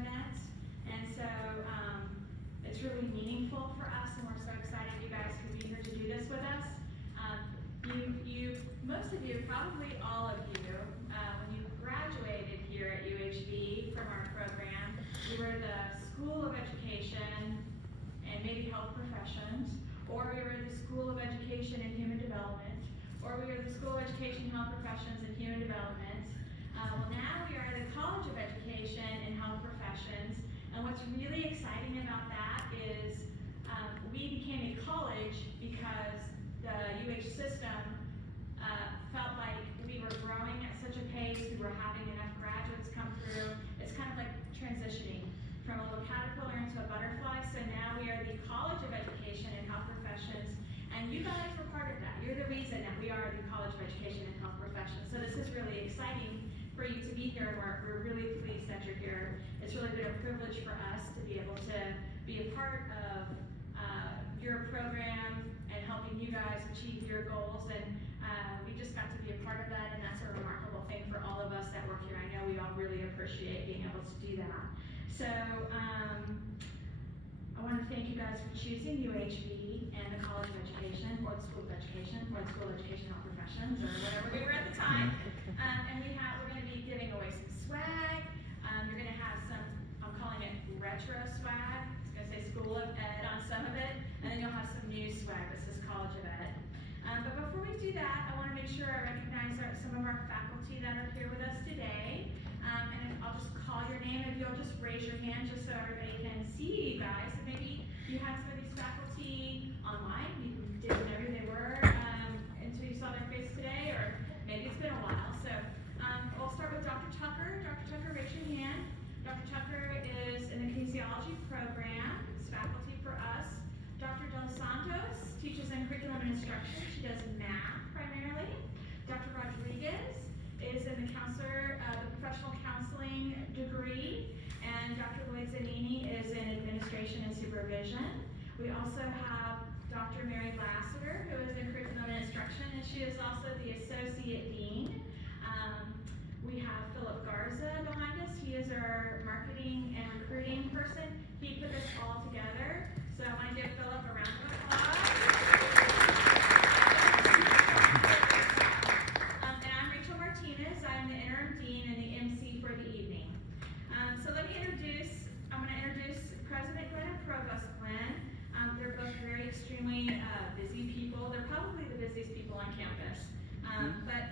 event. And so it's really meaningful for us, and we're so excited you guys could be here to do this with us. Most of you, probably all of you, when you graduated here at UHB from our program, you were the School of Education and maybe Health Professions, or we were the School of Education and Human Development, or we were the School of Education, Health Professions, and Human Development. Well, now we are the College of Education and Health Professions, and what's really exciting about that is we became a college because the UH system felt like we were growing at such a pace, we were having enough graduates come through. It's kind of like transitioning from a little caterpillar into a butterfly, so now we are the College of Education and Health Professions, and you guys were part of that. You're the reason that we are the College of Education and Health Professions, so this is really exciting for you to be here. We're really pleased that you're here. It's really been a privilege for us to be able to be a part of your program and helping you guys achieve your goals, and we just got to be a part of that, and that's a remarkable thing for all of us that work here. I know we all really appreciate being able to do that. So I want to thank you guys for choosing UHB and the College of Education, or the School of Education, or the School of Education Health Professions, or whatever we were at the time. And we're going to be giving away some swag. You're going to have some, I'm calling it retro swag. It's going to say School of Ed on some of it, and then you'll have some new swag that says College of Ed. But before we do that, I want to make sure I recognize some of our faculty that are here with us today. And I'll just call your name. If you'll just raise your hand just so everybody can see you guys. And maybe you had some of these faculty online. You didn't know who they were until you saw their face today, or maybe it's been a while. So we'll start with Dr. Tucker. Dr. Tucker, raise your hand. Dr. Tucker is in the kinesiology program. It's faculty for us. Dr. Dos Santos teaches in curriculum and instruction. She does math primarily. Dr. Rodriguez is in the the professional counseling degree, and Dr. Lloyd Zanini is in administration and supervision. We also have Dr. Mary Lassiter, who is in curriculum and instruction, and she is also the associate dean. We have Philip Garza behind us. He is our marketing and recruiting person. He put this all together. So I want to give Philip a round of applause. And I'm Rachel Martinez. I'm the interim dean and the MC for the evening. So let me I'm going to introduce President Glenn and Provost Glenn. They're both very extremely busy people. They're probably the busiest people on campus. But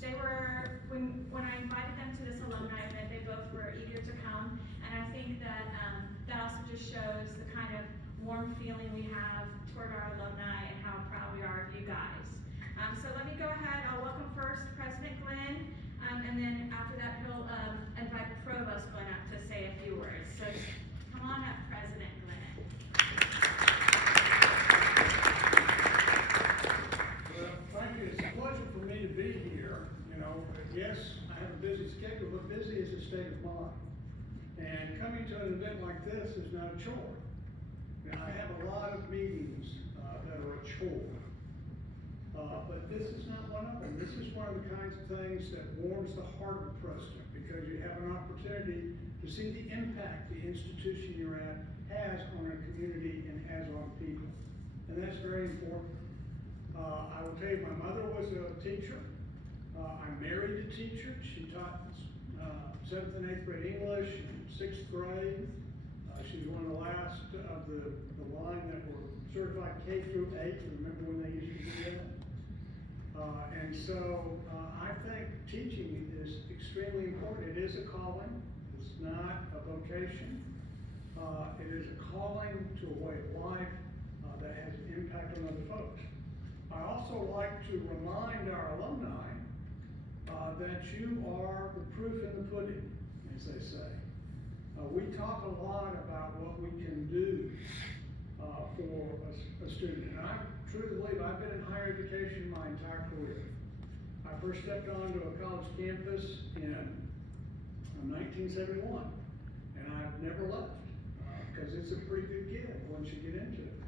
they were, when I invited them to this alumni event, they both were eager to come. And I think that that also just shows the kind of warm feeling we have toward our alumni and how proud we are of you guys. So let me go ahead. I'll welcome first President Glenn, and then after that he'll invite Provost Glenn up to say a few words. So come on up, President Glenn. Well, frankly, it's a pleasure for me to be here. You know, yes, I have a busy schedule, but busy is a state of mind. And coming to an event like this is not a chore. Now, I have a lot of meetings that are a chore, but this is not one of them. This is one of the kinds of things that warms the heart of a president, because you have an opportunity to see the impact the institution you're at has on a community and has on people. And that's very important. I will tell you, my mother was a teacher. I married a teacher. She taught 7th and 8th grade English and 6th grade. She was one of the last of the line that were certified K through 8. Remember when they used to do that? And so I think teaching is extremely important. It is a calling. It's not a vocation. It is a calling to a way of life that has an impact on other folks. I also like to remind our alumni that you are the proof in the pudding, as they say. We talk a lot about what we can do for a student. And I truly believe I've been in higher education my entire career. I first stepped onto a college campus in 1971, and I've never left because it's a pretty good gig once you get into it.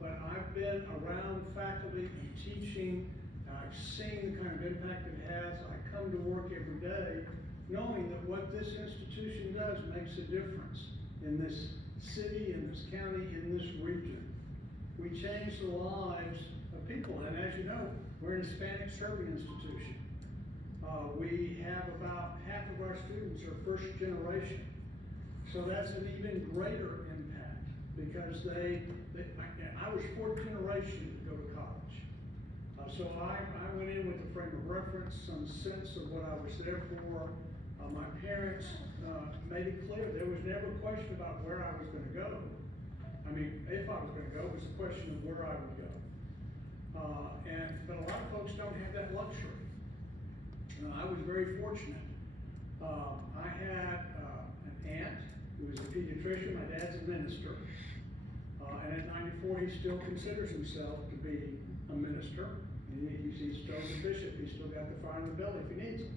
But I've been around faculty and teaching. I've seen the kind of impact it has. I come to work every day knowing that what this institution does makes a difference in this city, in this county, in this region. We change the lives of people, and as you know, we're an Hispanic serving institution. We have about half of our students are first generation. So that's an even greater impact because I was fourth generation to go to college. So I went in with a frame of reference, some sense of what I was there for. My parents made it clear there was never a question about where I was going to go. I mean, if I was going to go, it was a question of where I would go. But a lot of folks don't have that luxury. I was very fortunate. I had an aunt who was a pediatrician. My dad's a minister. And at 94, he still considers himself to be a minister. He's still the bishop. He's still got the fire in the belly if he needs it,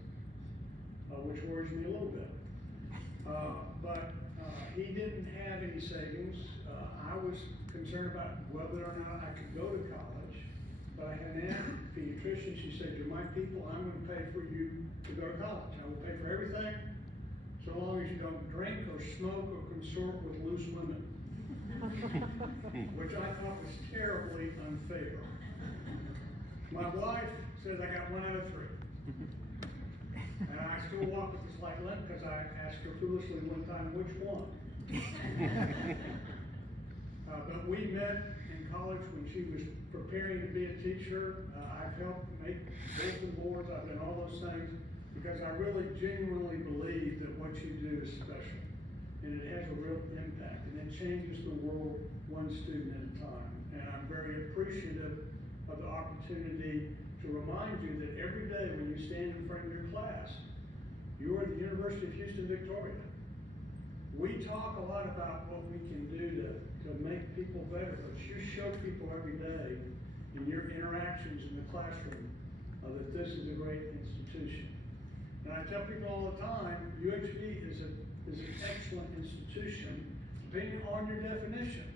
which worries me a little bit. But he didn't have any savings. I was concerned about whether or not I could go to college. But I had an aunt, a pediatrician. She said, "You're my people. I'm going to pay for you to go to college. I will pay for everything, so long as you don't drink or smoke or consort with loose women." Which I thought was terribly unfair. My wife says I got 1 out of 3. And I still walk with a slight limp because I asked her foolishly one time which one. But we met in college when she was preparing to be a teacher. I've helped make bulletin boards. I've done all those things because I really genuinely believe that what you do is special. And it has a real impact. And it changes the world one student at a time. And I'm very appreciative of the opportunity to remind you that every day when you stand in front of your class, you are at the University of Houston, Victoria. We talk a lot about what we can do to make people better, but you show people every day in your interactions in the classroom that this is a great institution. And I tell people all the time, UHB is an excellent institution, depending on your definition.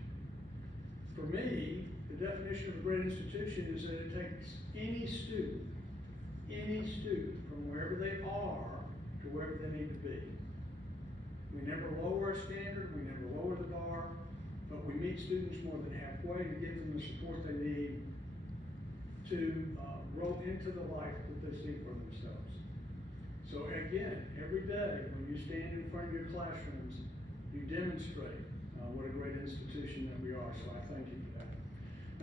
For me, the definition of a great institution is that it takes any student from wherever they are to wherever they need to be. We never lower a standard, we never lower the bar, but we meet students more than halfway to give them the support they need to grow into the life that they see for themselves. So again, every day when you stand in front of your classrooms, you demonstrate what a great institution that we are, so I thank you for that.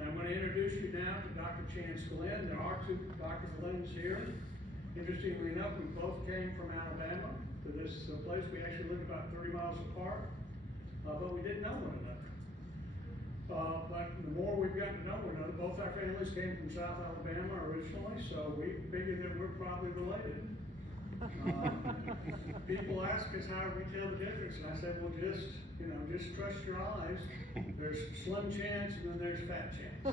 Now I'm going to introduce you now to Dr. Chance Glenn. There are 2 Dr. Glenns here. Interestingly enough, we both came from Alabama to this place. We actually lived about 30 miles apart, but we didn't know one another. But the more we've gotten to know one another, both our families came from South Alabama originally, so we figured that we're probably related. People ask us how we tell the difference, and I said, well, just trust your eyes. There's Slim Chance, and then there's Fat Chance. So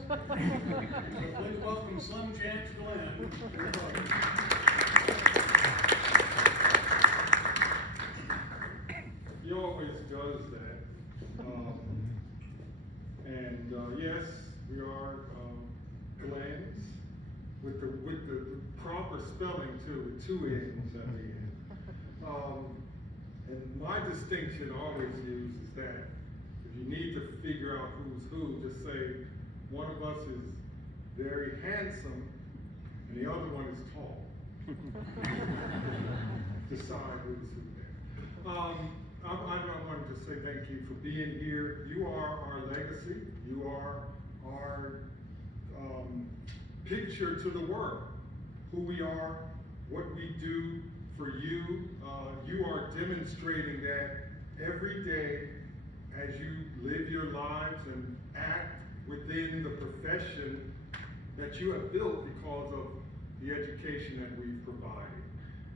please welcome Slim Chance Glenn. He always does that. Yes, we are Glens with the proper spelling too, with 2 N's at the end. And my distinction I always use is that if you need to figure out who's who, just say one of us is very handsome and the other one is tall. Decide who's who there. I wanted to say thank you for being here. You are our legacy. You are our picture to the world. Who we are, what we do for you. You are demonstrating that every day as you live your lives and act within the profession that you have built because of the education that we've provided.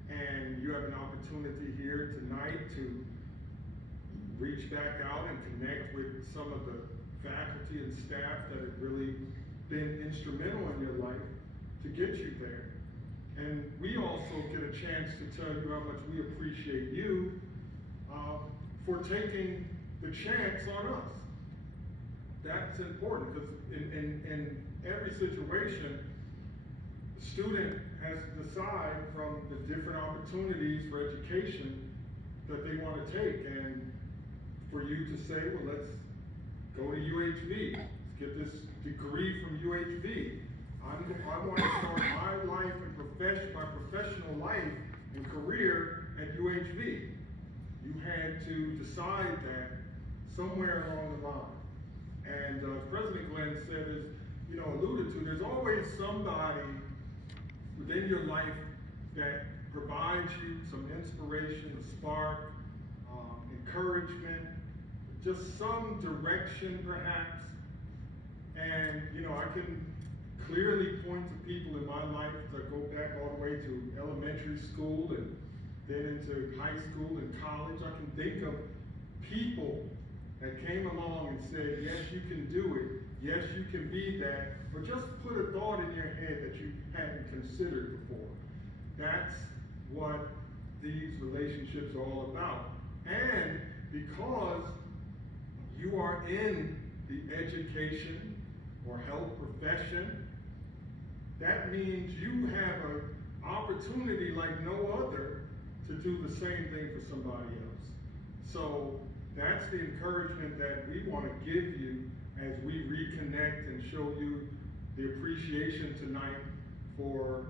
And you have an opportunity here tonight to reach back out and connect with some of the faculty and staff that have really been instrumental in your life to get you there. And we also get a chance to tell you how much we appreciate you for taking the chance on us. That's important because in every situation, the student has to decide from the different opportunities for education that they want to take. And for you to say, well, let's go to UHV, let's get this degree from UHV. I want to start my life and my professional life and career at UHV. You had to decide that somewhere along the line. And President Glenn said, alluded to, there's always somebody within your life that provides you some inspiration, a spark, encouragement, just some direction perhaps. And I can clearly point to people in my life that go back all the way to elementary school and then into high school and college. I can think of people that came along and said, yes, you can do it. Yes, you can be that. But just put a thought in your head that you hadn't considered before. That's what these relationships are all about. And because you are in the education or health profession, that means you have an opportunity like no other to do the same thing for somebody else. So that's the encouragement that we want to give you as we reconnect and show you the appreciation tonight for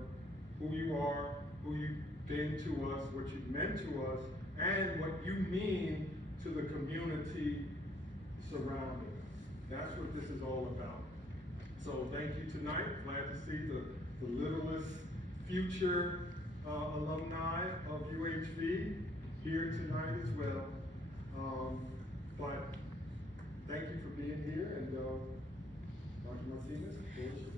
who you are, who you've been to us, what you've meant to us, and what you mean to the community surrounding us. That's what this is all about. So thank you tonight. Glad to see the littlest future alumni of UHV here tonight as well. But thank you for being here, and Dr. Martinez, the floor is yours.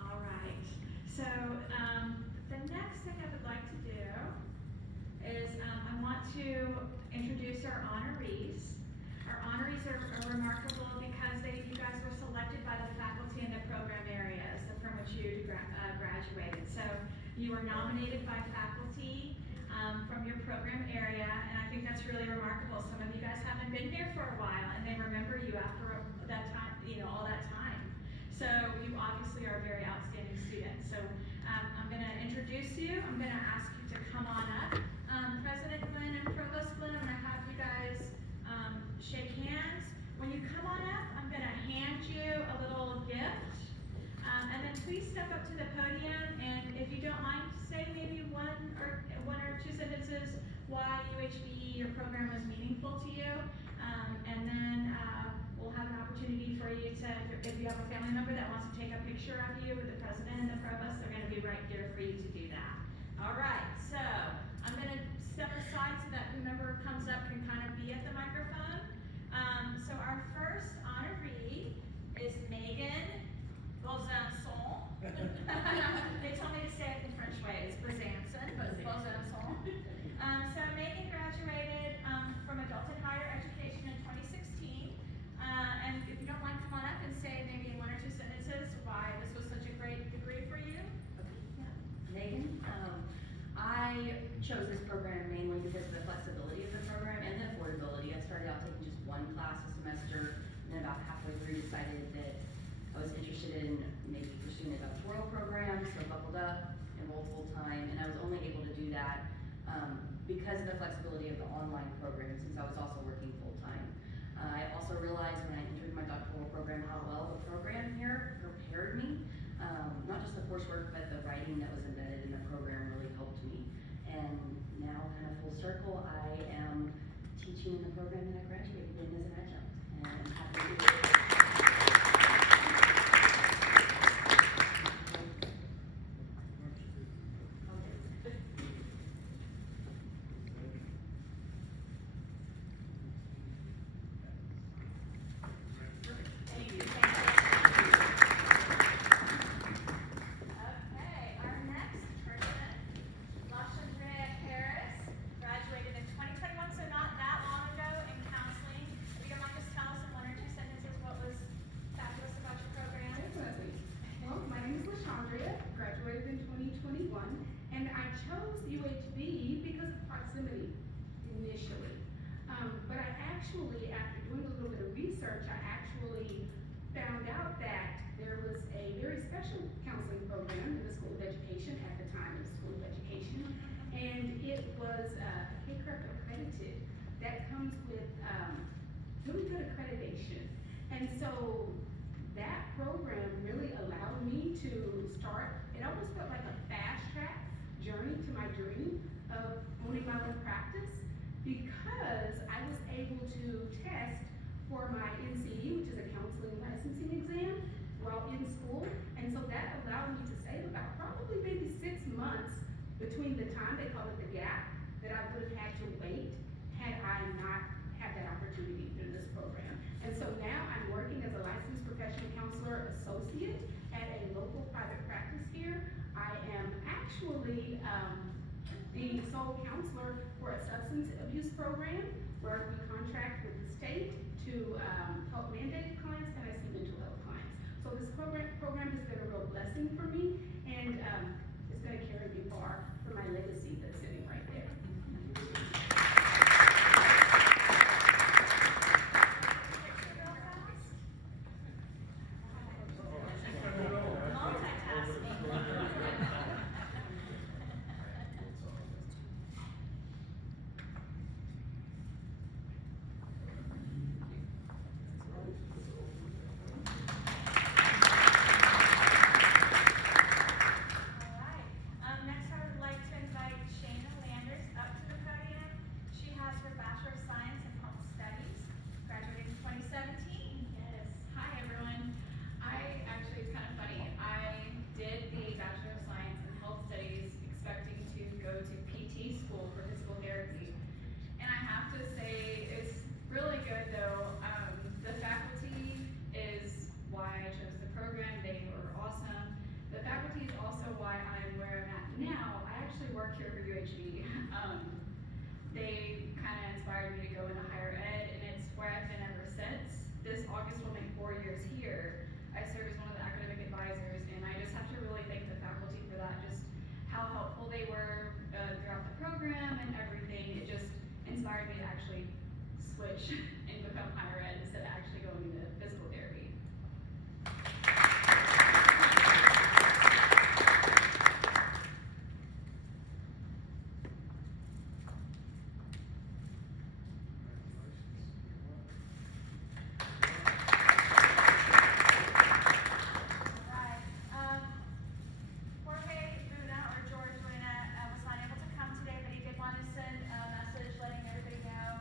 All right. So the next thing I would like to do is I want to introduce our honorees. Our honorees are remarkable because you guys were selected by the faculty in the program areas from which you graduated. So you were nominated by faculty from your program area, and I think that's really remarkable. Some of you guys haven't been here for a while, and they remember you after that time, all that time. So you obviously are very outstanding students. So I'm going to introduce you. I'm going to ask you to come on up. President Glenn and Provost Glenn, I'm going to have you guys shake hands. When you come on up, I'm going to hand you a little gift. And then please step up to the podium, and if you don't mind, say maybe one or two sentences why UHB, your program, was meaningful to you. And then we'll have an opportunity for you to, if you have a family member that wants to take a picture of you with the president and the provost, they're going to be right there for you to do that. All right, so I'm going to step aside so that whomever comes up can kind of be at the microphone. So our first honoree is Megan Besançon. They told me to say it in the French way. It's Besançon, but it's Besançon. So Megan graduated from adult and higher education in 2016. And if you don't mind, come on up and say maybe one or two sentences why this was such a great degree for you. Okay. Megan, I chose this program mainly because of the flexibility of the program and the affordability. I started out taking just one class a semester, and then about halfway through decided that I was interested in maybe pursuing a doctoral program, so buckled up, enrolled full time, and I was only able to do that because of the flexibility of the online program, since I was also working full time. I also realized when I entered my doctoral program how well the program here prepared me. Not just the coursework, but the writing that was embedded in the program really helped me. And now, kind of full circle, I am teaching in the program that I graduated in as an adjunct, and I'm happy to do it. Thank you. Okay, our next person, LaChandrea Harris, graduated in 2021, so not that long ago in counseling. If you don't mind, just tell us in one or two sentences professional counseling program in the School of Education, at the time it was School of Education, and it was KCREP accredited. That comes with really good accreditation. And so that program really allowed me to start, it almost felt like a fast track journey to my dream of owning my own practice, because I was able to test for my NCE, which is a counseling licensing exam, while in school. And so that allowed me to save about probably maybe 6 months between the time, they call it the gap, that I would have had to wait had I not had that opportunity through this program. And so now I'm working as a licensed professional counselor associate at a local private practice here. I am actually the sole counselor for a substance abuse program where we contract with the state to help mandated clients, and I see mental health clients. So this program has been a real blessing for me, and it's going to carry me far for my legacy that's sitting right there. Next I would like to invite Shayna Landers up to the podium. She has her Bachelor of Science in Health Studies, graduated in 2017. Yes. Hi, everyone. It's kind of funny. I did the Bachelor of Science in Health Studies expecting to go to PT school for physical therapy. And I have to say, it's really good though. The faculty is why I chose the program. They were awesome. The faculty is also why I'm where I'm at now. I actually work here for UHB. They kind of inspired me to go into higher ed, and it's where I've been ever since. This August will make 4 years here. I serve as one of the academic advisors, and I just have to really thank the faculty for that, just how helpful they were throughout the program and everything. It just inspired me to actually switch and become higher ed instead of actually going into physical therapy. Jorge Luna, or George Luna, was not able to come today, but he did want to send a message letting everybody know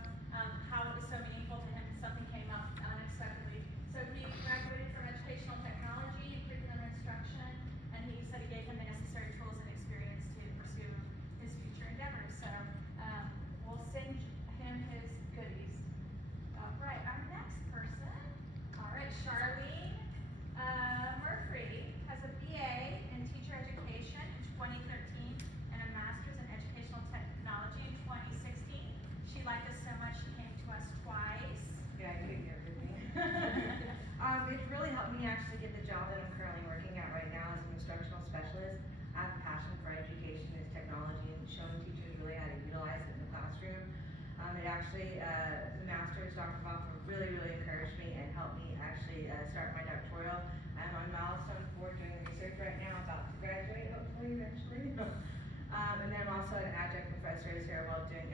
how it was so meaningful to him. Something came up unexpectedly. So he graduated from educational technology and curriculum instruction, and he said he gave him the necessary tools and experience to pursue his future endeavors. So we'll send him his goodies. All right, our next person. All right, Charlene Murphy has a BA in teacher education in 2013 and a master's in educational technology in 2016. She liked us so much she came to us twice. Yeah, I couldn't hear everything. It's really helped me actually get the job that I'm currently working at right now as an instructional specialist. I have a passion for education and technology and showing teachers really how to utilize it in the classroom. The master's, Dr. Boffa, really encouraged me and helped me actually start my doctoral. I'm on milestone 4 doing research right now, about to graduate hopefully eventually. And then I'm also an adjunct professor at Sarah Weld doing